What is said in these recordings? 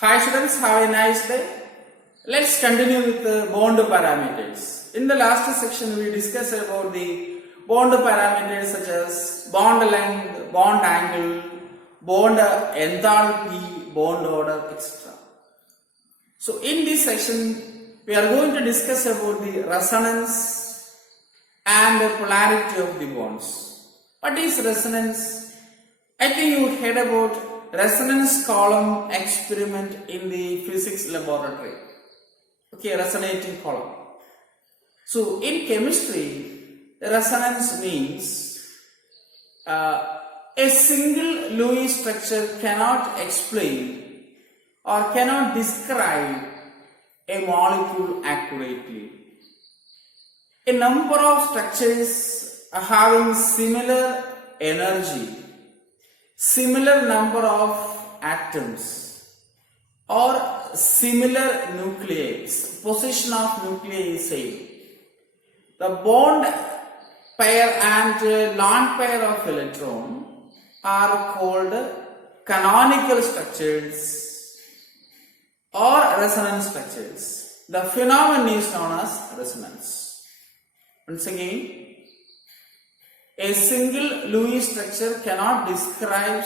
Hi students, have a nice day. Let's continue with the bond parameters. In the last section we discussed about the bond parameters such as bond length, bond angle, bond enthalpy, bond order, etc. So in this section we are going to discuss about the resonance and the polarity of the bonds. What is resonance? I think you heard about resonance column experiment in the physics laboratory. Okay, resonating column. So in chemistry, resonance means a single Lewis structure cannot explain or cannot describe a molecule accurately. A number of structures are having similar energy, similar number of atoms or similar nuclei, position of nuclei is same. The bond pair and lone pair of electron are called canonical structures or resonance structures. The phenomenon is known as resonance. Once again, a single Lewis structure cannot describe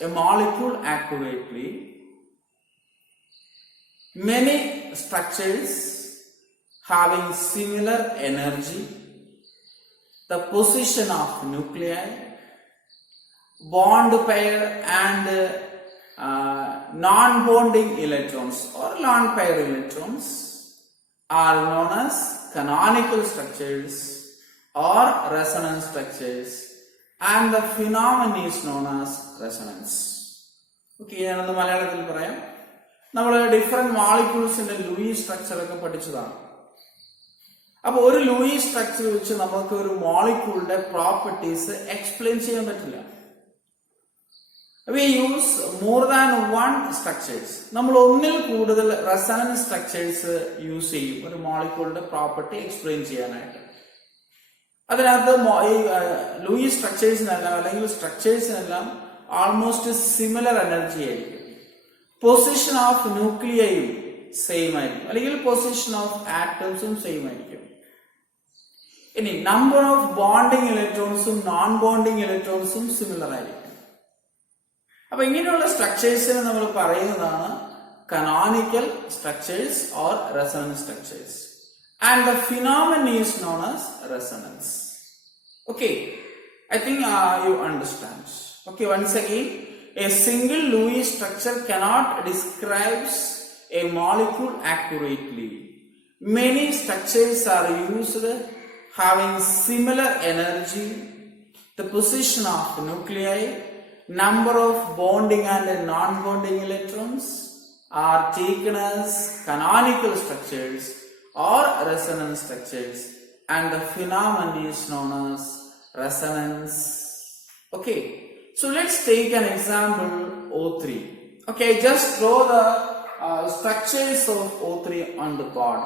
a molecule accurately. Many structures having similar energy, the position of nuclei, bond pair and non-bonding electrons or lone pair electrons are known as canonical structures or resonance structures, and the phenomenon is known as resonance. Okay, another Malayalam parayam. നമ്മൾ different മോളിക്യൂൾസിന്റെ Luis structure ഒക്കെ പഠിച്ചതാണ്. അപ്പോൾ ഒരു Luis structure വെച്ച് നമുക്ക് ഒരു മോളിക്യൂളിന്റെ properties explain ചെയ്യാൻ പറ്റില്ല. We use more than one structures. നമ്മൾ ഒന്നിൽ കൂടുതൽ റെസണൻസ് സ്ട്രക്ചേഴ്സ് യൂസ് ചെയ്യും ഒരു മോളിക്യൂളിന്റെ പ്രോപ്പർട്ടി എക്സ്പ്ലെയിൻ ചെയ്യാനായിട്ട്. അതിനകത്ത് ലൂയിസ് സ്ട്രക്ചേഴ്സിനെല്ലാം അല്ലെങ്കിൽ സ്ട്രക്ചേഴ്സിനെല്ലാം ആൾമോസ്റ്റ് സിമിലർ എനർജി ആയിരിക്കും. പൊസിഷൻ ഓഫ് ന്യൂക്ലിയയും സെയിം ആയിരിക്കും, അല്ലെങ്കിൽ പൊസിഷൻ ഓഫ് ആറ്റംസും സെയിം ആയിരിക്കും. ഇനി നമ്പർ ഓഫ് ബോണ്ടിങ് ഇലക്ട്രോൺസും നോൺ ബോണ്ടിങ് ഇലക്ട്രോൺസും സിമിലർ ആയിരിക്കും. അപ്പൊ ഇങ്ങനെയുള്ള സ്ട്രക്ചേഴ്സിനെ നമ്മൾ പറയുന്നതാണ് canonical structures or resonance structures, and the phenomenon is known as resonance. Okay, I think you understand. Okay, once again, a single Lewis structure cannot describe a molecule accurately. Many structures are used having similar energy, the position of nuclei, number of bonding and non-bonding electrons are taken as canonical structures or resonance structures, and the phenomenon is known as resonance. Okay, so let's take an example O3. Okay, just draw the structures of O3 on the board.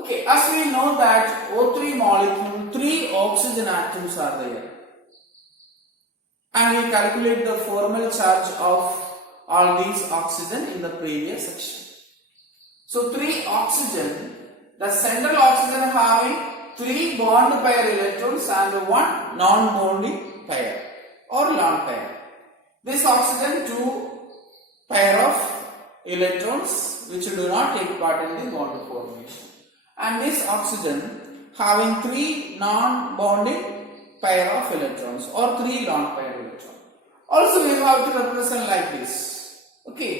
Okay, as we know that O3 molecule, 3 oxygen atoms are there, and we calculate the formal charge of all these oxygen in the previous section. So 3 oxygen, the central oxygen having 3 bond pair electrons and 1 non-bonding pair or lone pair. This oxygen 2 pair of electrons which do not take part in the bond formation, and this oxygen having 3 non-bonding pair of electrons or 3 lone pair electrons. Also we have to represent like this. Okay,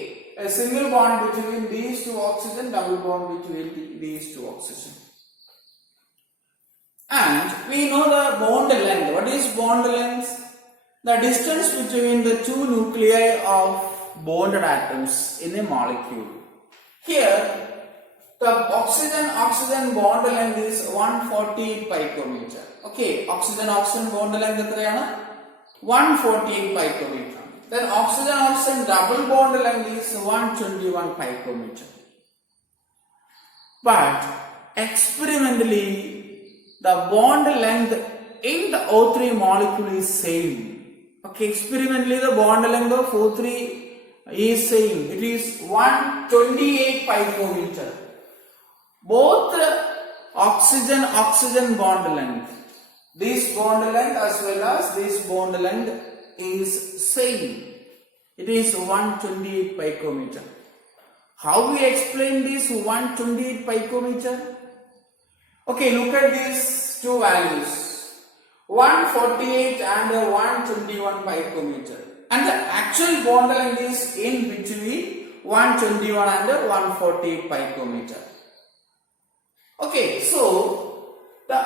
a single bond between these 2 oxygen, double bond between these 2 oxygen. And we know the bond length. What is bond length? The distance between the 2 nuclei of bonded atoms in a molecule. Here the oxygen bond length is 148 picometer. Okay, oxygen bond length എത്രയാണ്? 148 picometer. Then oxygen double bond length is 121 picometer. But experimentally the bond length in the O3 molecule is same. Okay, experimentally the bond length of O3 is same. It is 128 picometer. Both oxygen bond length, this bond length as well as this bond length is same. It is 128 picometer. How we explain this 128 picometer? Okay, look at these two values, 148 and 121 picometer, and the actual bond length is in between 121 and 148 picometer. Okay, so the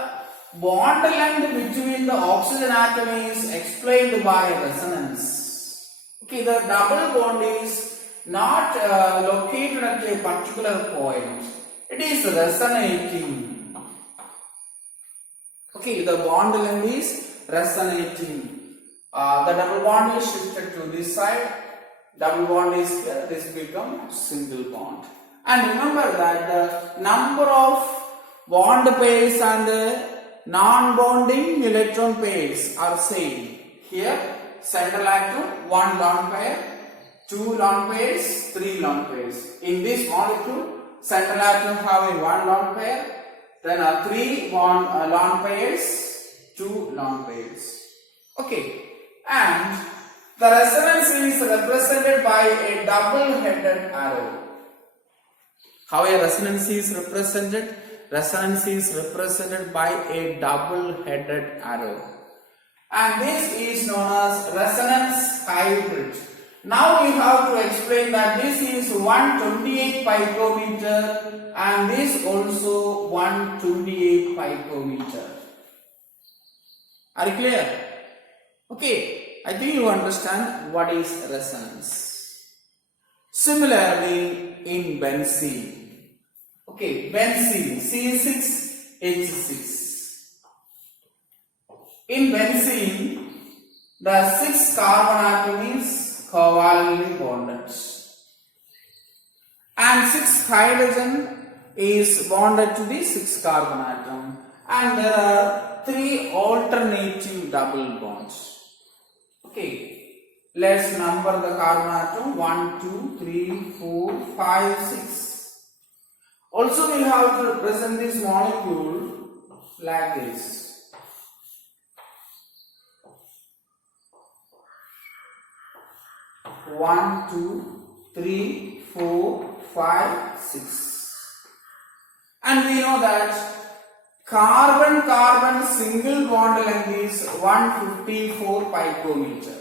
bond length between the oxygen atom is explained by resonance. Okay, the double bond is not located at a particular point. It is resonating. Okay, the bond length is resonating. The double bond is shifted to this side. Double bond is here. This becomes single bond. And remember that the number of bond pairs and non-bonding electron pairs are same. Here, central atom 1 lone pair, 2 lone pairs, 3 lone pairs. In this molecule, central atom having 1 lone pair, then 3 lone pairs, 2 lone pairs. Okay, and the resonance is represented by a double-headed arrow. How a resonance is represented? Resonance is represented by a double-headed arrow. And this is known as resonance hybrid. Now we have to explain that this is 128 picometer and this also 128 picometer. Are you clear? Okay, I think you understand what is resonance. Similarly, in benzene. Okay, benzene, C6H6. In benzene, the 6th carbon atom is covalently bonded. And 6th hydrogen is bonded to the 6th carbon atom. And there are 3 alternative double bonds. Okay, let's number the carbon atom 1, 2, 3, 4, 5, 6. Also we have to represent this molecule like this. 1, 2, 3, 4, 5, 6. And we know that carbon-carbon single bond length is 154 picometer.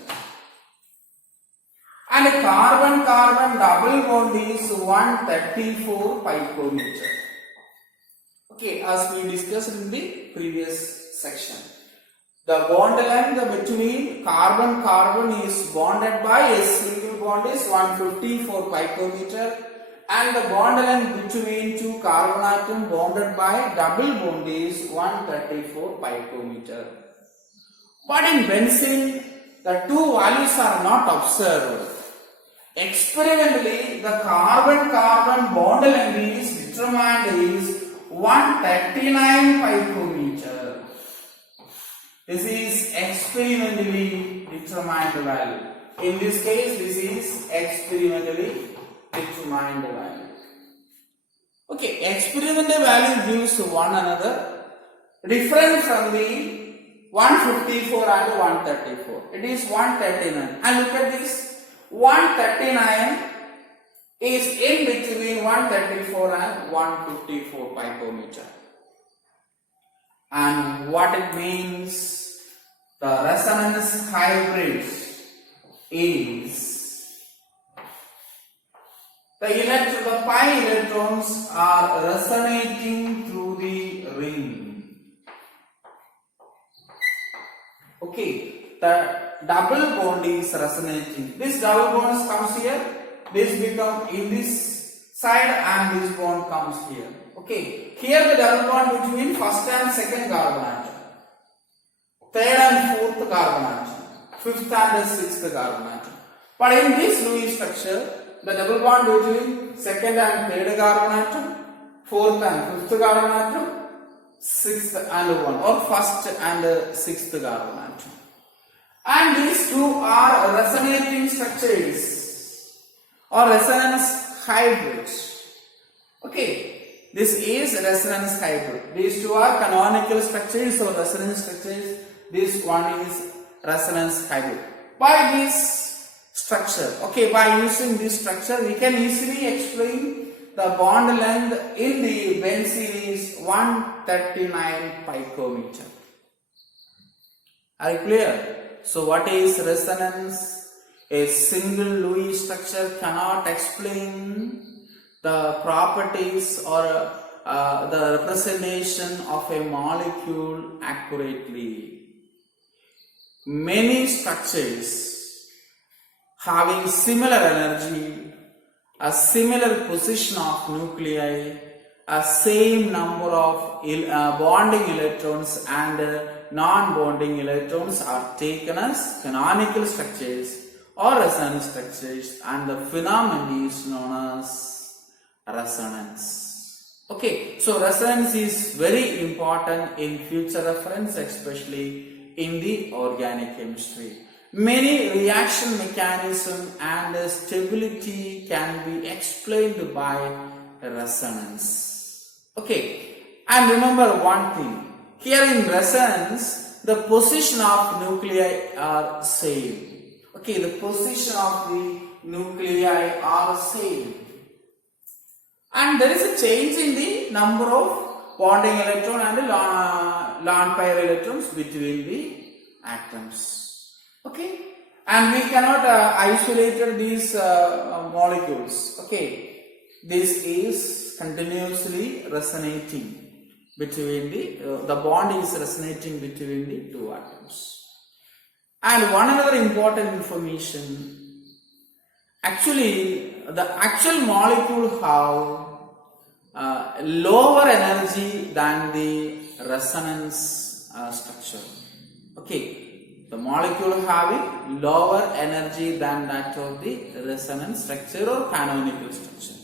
And a carbon-carbon double bond is 134 picometer. Okay, as we discussed in the previous section. The bond length between carbon-carbon is bonded by a single bond is 154 picometer. And the bond length between 2 carbon atoms bonded by double bond is 134 picometer. But in benzene, the two values are not observed. Experimentally, the carbon-carbon bond length is determined is 139 picometer. This is experimentally determined value. In this case, this is experimentally determined value. Okay, experimental value gives one another different from the 154 and 134. It is 139. And look at this. 139 is in between 134 and 154 picometer. And what it means, the resonance hybrid is the pi electrons are resonating through the ring. Okay, the double bond is resonating. This double bond comes here, this becomes in this side and this bond comes here. Okay, here the double bond between first and second carbon atom, third and fourth carbon atom, fifth and sixth carbon atom. But in this Lewis structure, the double bond between second and third carbon atom, fourth and fifth carbon atom, sixth and one, or first and sixth carbon atom. And these two are resonating structures. or resonance hybrid. Okay, this is resonance hybrid. These two are canonical structures or resonance structures. This one is resonance hybrid. By this structure, okay, by using this structure, we can easily explain the bond length in the benzene is 139 picometer. Are you clear? So what is resonance? A single Lewis structure cannot explain the properties or the representation of a molecule accurately. Many structures having similar energy, a similar position of nuclei, a same number of bonding electrons and non-bonding electrons are taken as canonical structures or resonance structures, and the phenomenon is known as resonance. Okay, so resonance is very important in future reference, especially in the organic chemistry. Many reaction mechanism and stability can be explained by resonance. Okay, and remember one thing, here in resonance, the position of nuclei are same. Okay, the position of the nuclei are same. And there is a change in the number of bonding electron and lone pair electrons between the atoms. Okay, and we cannot isolate these molecules. Okay, this is continuously resonating between the bond is resonating between the two atoms. And one another important information, actually the actual molecule have lower energy than the resonance structure. Okay, the molecule having lower energy than that of the resonance structure or canonical structure.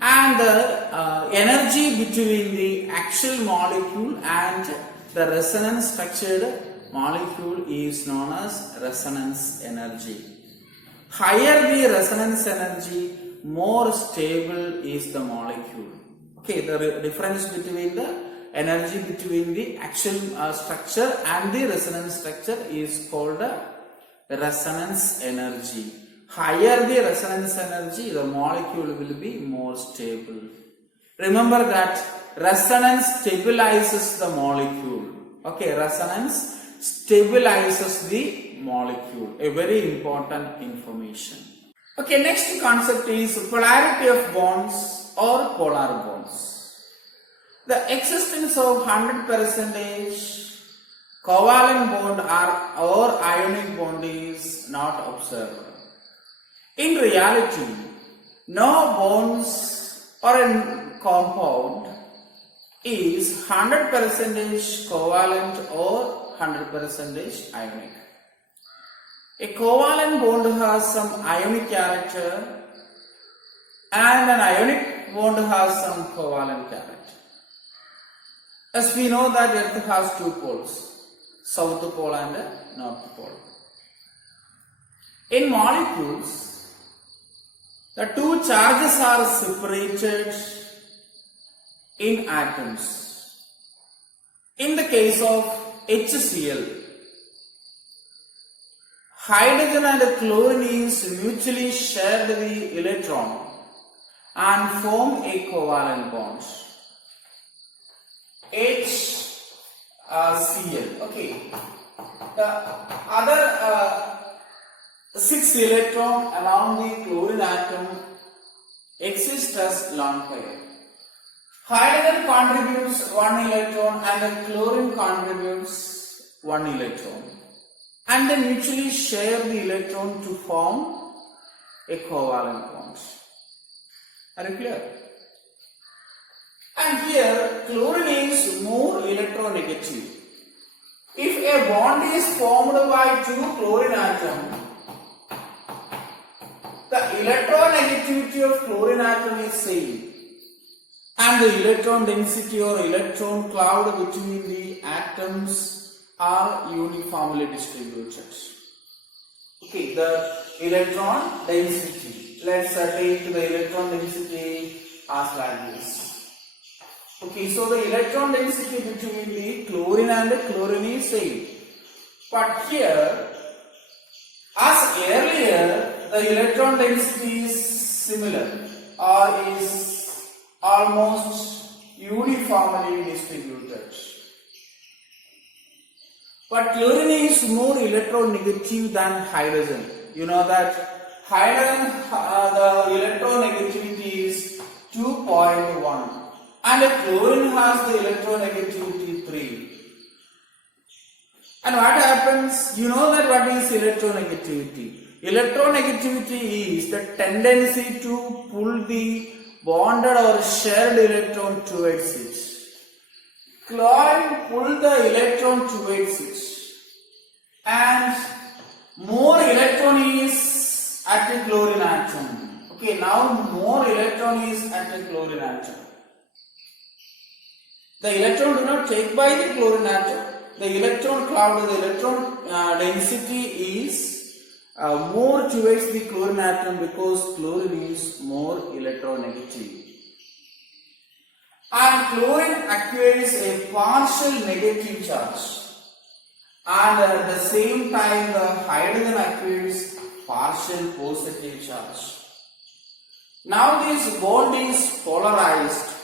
And the energy between the actual molecule and the resonance structured molecule is known as resonance energy. Higher the resonance energy, more stable is the molecule. Okay, the difference between the energy between the actual structure and the resonance structure is called resonance energy. Higher the resonance energy, the molecule will be more stable. Remember that resonance stabilizes the molecule. Okay, resonance stabilizes the molecule. A very important information. Okay, next concept is polarity of bonds or polar bonds. The existence of 100% covalent bond or ionic bond is not observed. In reality, no bonds or a compound is 100% covalent or 100% ionic. A covalent bond has some ionic character and an ionic bond has some covalent character. As we know that Earth has two poles, south pole and north pole. In molecules, the two charges are separated in atoms. In the case of HCl, hydrogen and chlorine mutually share the electron and form a covalent bond. HCl. Okay. The other 6 electrons around the chlorine atom exist as lone pair. Hydrogen contributes 1 electron and the chlorine contributes 1 electron. And they mutually share the electron to form a covalent bond. Are you clear? And here chlorine is more electronegative. If a bond is formed by 2 chlorine atoms, the electronegativity of chlorine atom is same, and the electron density or electron cloud between the atoms are uniformly distributed. Okay, the electron density. Let's take the electron density as like this. Okay, so the electron density between the chlorine and the chlorine is same. But here, as earlier, the electron density is similar or is almost uniformly distributed. But chlorine is more electronegative than hydrogen. You know that hydrogen, the electronegativity is 2.1 and chlorine has the electronegativity 3. And what happens? You know that what is electronegativity? Electronegativity is the tendency to pull the bonded or shared electron towards it. Chlorine pull the electron towards it, and more electron is at the chlorine atom. Okay, now more electron is at the chlorine atom. The electron do not take by the chlorine atom. The electron cloud, the electron density is more towards the chlorine atom because chlorine is more electronegative. And chlorine acquires a partial negative charge, and at the same time the hydrogen acquires partial positive charge. Now this bond is polarized.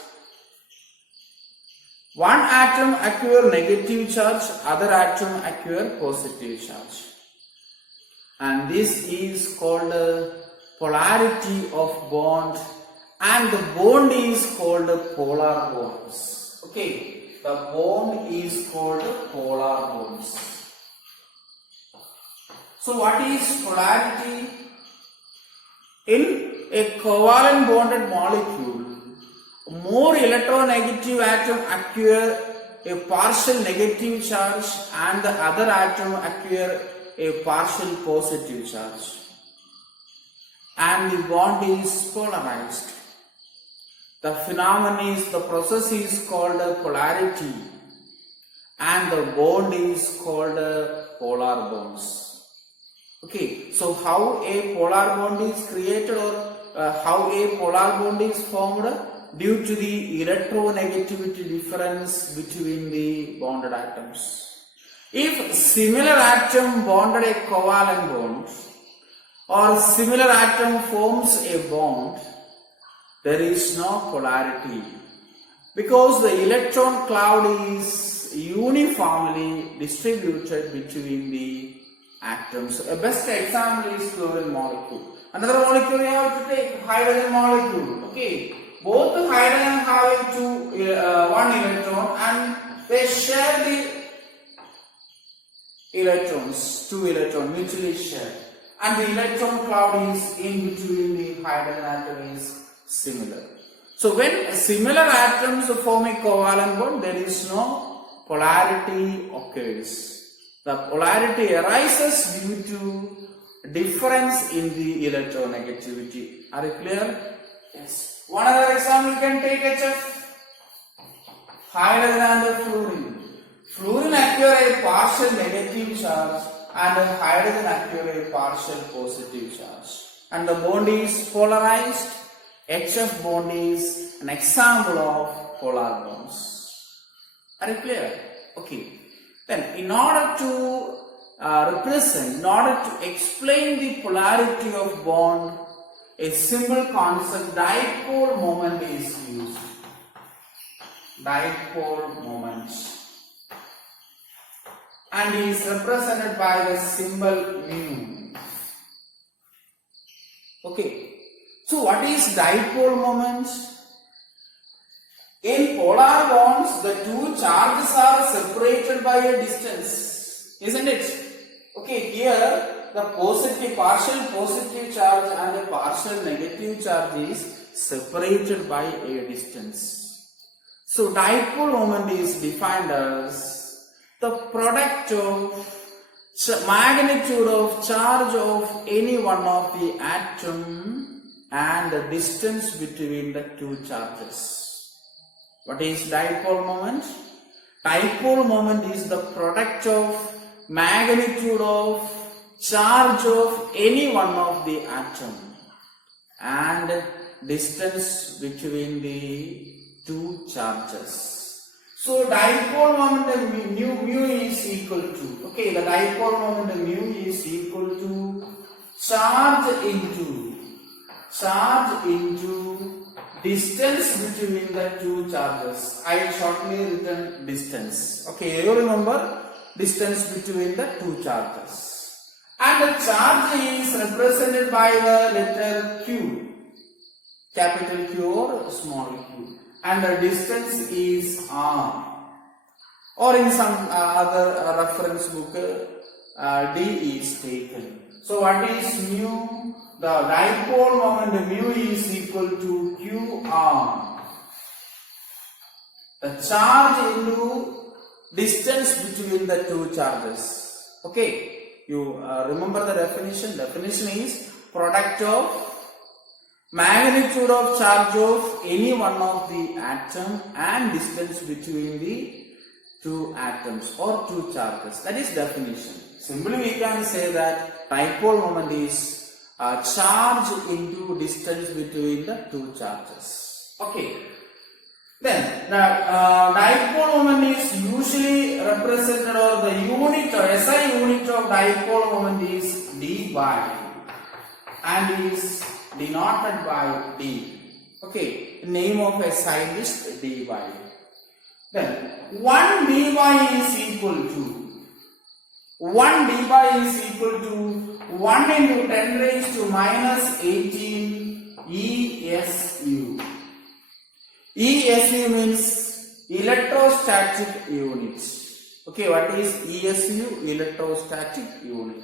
One atom acquires negative charge, other atom acquires positive charge. And this is called polarity of bond, and the bond is called polar bonds. Okay, the bond is called polar bonds. So what is polarity? In a covalent bonded molecule, more electronegative atom acquire a partial negative charge and the other atom acquire a partial positive charge, and the bond is polarized. The phenomenon is, the process is called polarity, and the bond is called polar bonds. Okay, so how a polar bond is created, or how a polar bond is formed? Due to the electronegativity difference between the bonded atoms. If similar atom bonded a covalent bond, or similar atom forms a bond, there is no polarity, because the electron cloud is uniformly distributed between the atoms. A best example is chlorine molecule. Another molecule you have to take, hydrogen molecule. Okay, both the hydrogen having one electron, and they share the electrons, 2 electrons mutually share, and the electron cloud is in between the hydrogen atom is similar. So when similar atoms form a covalent bond, there is no polarity occurs. The polarity arises due to difference in the electronegativity. Are you clear? Yes. One other example you can take HF, hydrogen and fluorine. Fluorine acquire a partial negative charge and hydrogen acquire a partial positive charge. And the bond is polarized. HF bond is an example of polar bonds. Are you clear? Okay. Then in order to in order to explain the polarity of bond, a simple concept, dipole moment, is used. Dipole moment, and is represented by the symbol mu. Okay, so what is dipole moment? In polar bonds, the two charges are separated by a distance, isn't it? Okay, here the partial positive charge and the partial negative charge is separated by a distance. So dipole moment is defined as the product of magnitude of charge of any one of the atom and the distance between the two charges. What is dipole moment? Dipole moment is the product of magnitude of charge of any one of the atom and distance between the two charges. So dipole moment mu is equal to, okay, the dipole moment mu is equal to charge into distance between the two charges. I shortly written distance. Okay, you remember distance between the two charges. And the charge is represented by the letter Q, capital Q or small q. And the distance is R. Or in some other reference book, D is taken. So what is mu? The dipole moment mu is equal to QR. The charge into distance between the two charges. Okay. You remember the definition? Definition is product of magnitude of charge of any one of the atom and distance between the two atoms or two charges. That is definition. Simply we can say that dipole moment is charge into distance between the two charges. Okay. Then the dipole moment is usually represented, or the unit or SI unit of dipole moment is d by and is denoted by d. Okay, name of a scientist d by. Then 1 d by is equal to 1 d by is equal to 1 into 10 raised to minus 18 ESU. ESU means electrostatic unit. Okay, what is ESU? Electrostatic unit.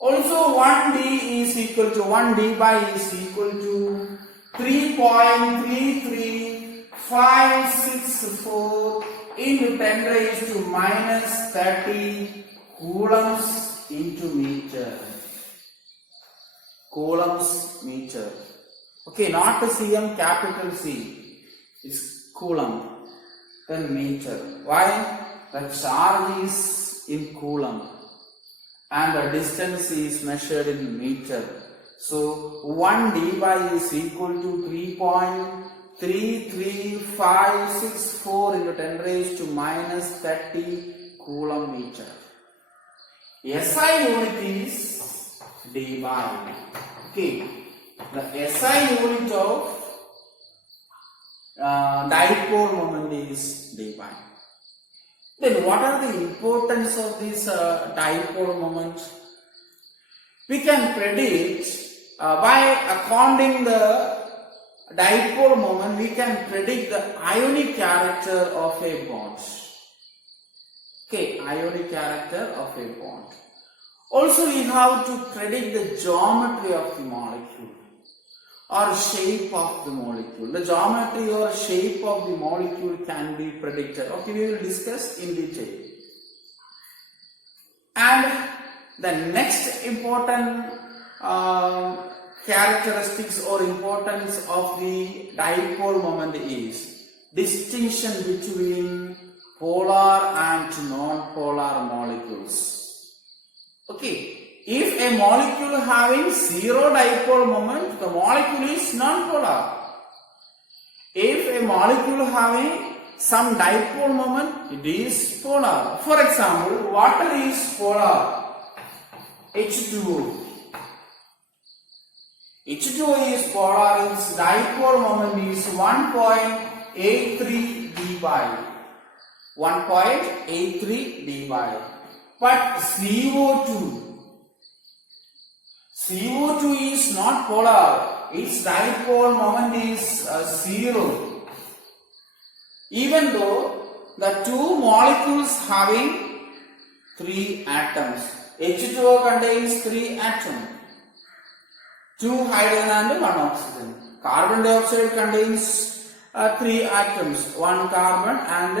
Also 1D is equal to 1D by is equal to 3.33564 into 10 raised to minus 30 coulombs into meter. Coulombs meter. Okay, not a cm, capital C. Is coulomb, then meter. Why? The charge is in coulomb and the distance is measured in meter. So 1 d by is equal to 3.33564 into 10 raised to minus 30 coulomb meter. SI unit is d by. Okay, the SI unit of dipole moment is d by. Then what are the importance of this dipole moment? We can predict by accounting the dipole moment, we can predict the ionic character of a bond. Okay, ionic character of a bond. Also we have to predict the geometry of the molecule or shape of the molecule. The geometry or shape of the molecule can be predicted. Okay, we will discuss in detail. And the next important characteristics or importance of the dipole moment is distinction between polar and non-polar molecules. Okay. If a molecule having zero dipole moment, the molecule is non-polar. If a molecule having some dipole moment, it is polar. For example, water is polar. H2O. H2O is polar. Its dipole moment is 1.83 d by. 1.83 d by. But CO2 is not polar. Its dipole moment is 0. Even though the two molecules having 3 atoms. H2O contains 3 atoms. 2 hydrogen and 1 oxygen. Carbon dioxide contains 3 atoms. 1 carbon and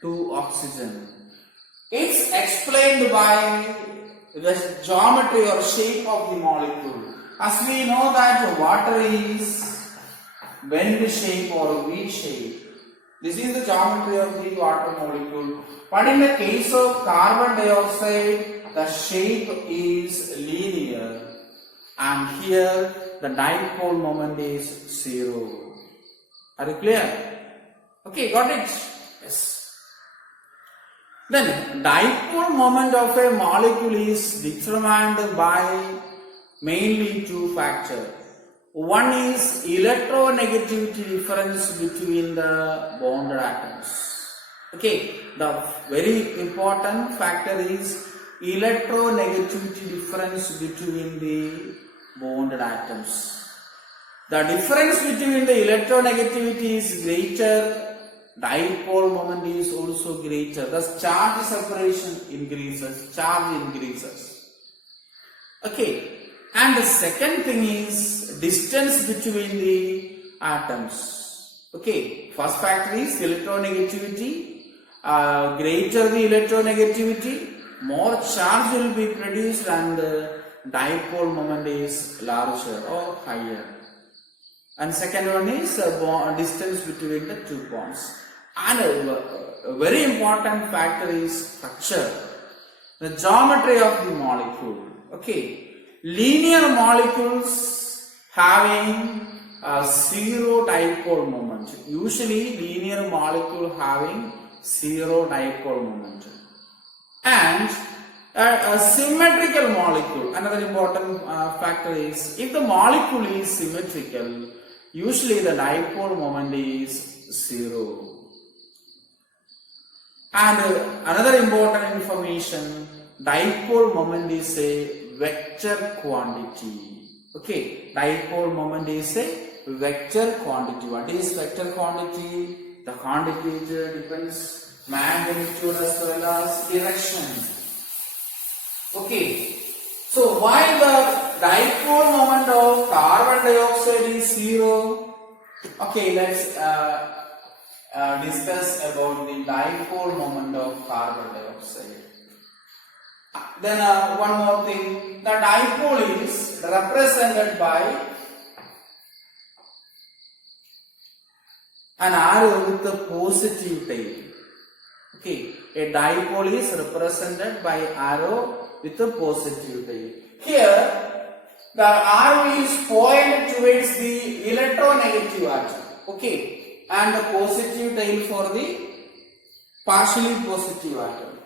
2 oxygen. It's explained by the geometry or shape of the molecule. As we know that water is bend shape or V shape. This is the geometry of the water molecule. But in the case of carbon dioxide, the shape is linear, and here the dipole moment is 0. Are you clear? Okay, got it? Yes. Then dipole moment of a molecule is determined by mainly two factors. One is electronegativity difference between the bonded atoms. Okay, the very important factor is electronegativity difference between the bonded atoms. The difference between the electronegativity is greater, dipole moment is also greater. Thus charge separation increases, charge increases. Okay, and the second thing is distance between the atoms. Okay, first factor is electronegativity. Greater the electronegativity, more charge will be produced, and the dipole moment is larger or higher. And second one is distance between the two bonds. And a very important factor is structure, the geometry of the molecule. Okay, linear molecules having zero dipole moment. Usually linear molecule having zero dipole moment. And a symmetrical molecule, another important factor is, if the molecule is symmetrical, usually the dipole moment is 0. And another important information, dipole moment is a vector quantity. Okay, dipole moment is a vector quantity. What is vector quantity? The quantity depends magnitude as well as direction. Okay, so while the dipole moment of carbon dioxide is 0, okay, let's discuss about the dipole moment of carbon dioxide. Then one more thing, the dipole is represented by an arrow with the positive tail. Okay, a dipole is represented by arrow with a positive tail. Here, the arrow is pointed towards the electronegative atom. Okay, and the positive tail for the partially positive atom.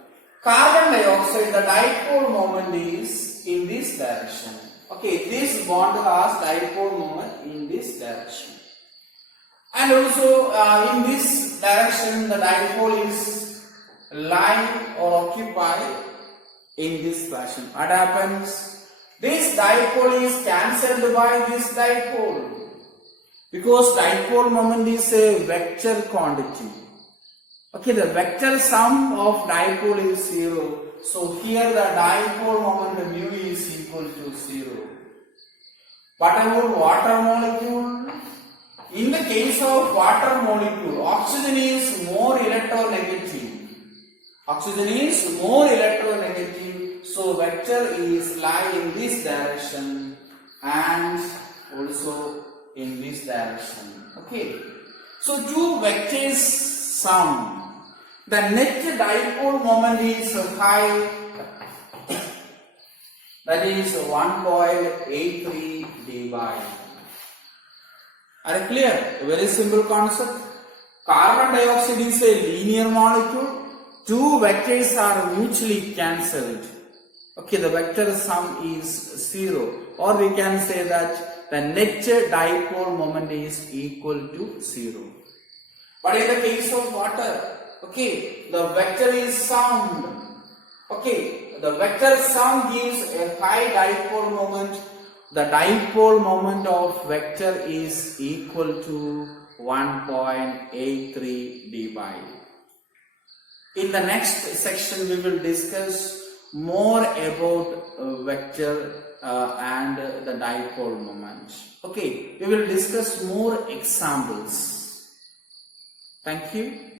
Carbon dioxide, the dipole moment is in this direction. Okay, this bond has dipole moment in this direction. And also in this direction the dipole is lying or occupied in this fashion. What happens? This dipole is cancelled by this dipole, because dipole moment is a vector quantity. Okay, the vector sum of dipole is 0. So here the dipole moment mu is equal to 0. What about water molecule? In the case of water molecule, oxygen is more electronegative. Oxygen is more electronegative, so vector is lie in this direction and also in this direction. Okay, so two vectors sum. The net dipole moment is high, that is 1.83 dBi. Are you clear? A very simple concept. Carbon dioxide is a linear molecule. Two vectors are mutually cancelled. Okay, the vector sum is 0, or we can say that the net dipole moment is equal to 0. But in the case of water, okay, the vector is summed. Okay, the vector sum gives a high dipole moment. The dipole moment of vector is equal to 1.83 dBi. In the next section we will discuss more about vector and the dipole moment. Okay, we will discuss more examples. Thank you.